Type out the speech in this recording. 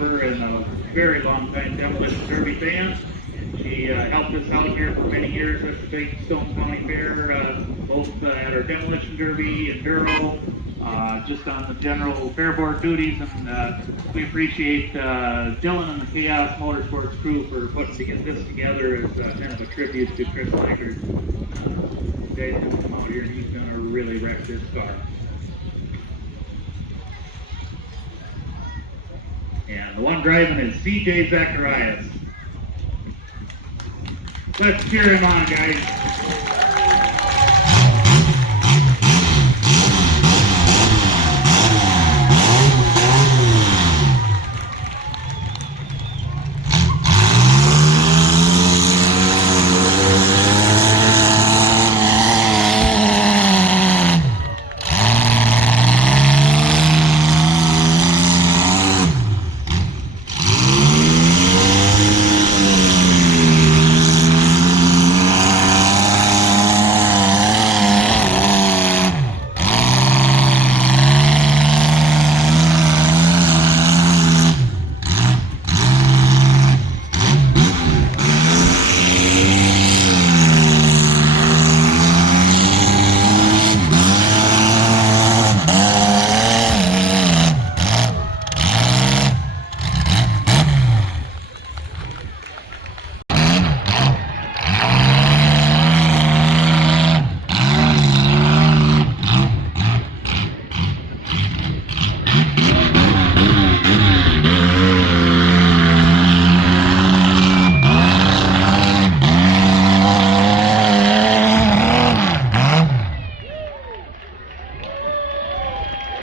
member and a very long time Demolition Derby fan. She helped us out here for many years at the big Stone County Fair, both at our Demolition Derby and Duro, just on the general fair board duties, and we appreciate Dylan and the Chaos Motorsports crew for putting this together as kind of a tribute to Kris Lagred. You guys can come out here and he's going to really wreck this car. And the one driving is CJ Zacharias. Let's cheer him on, guys.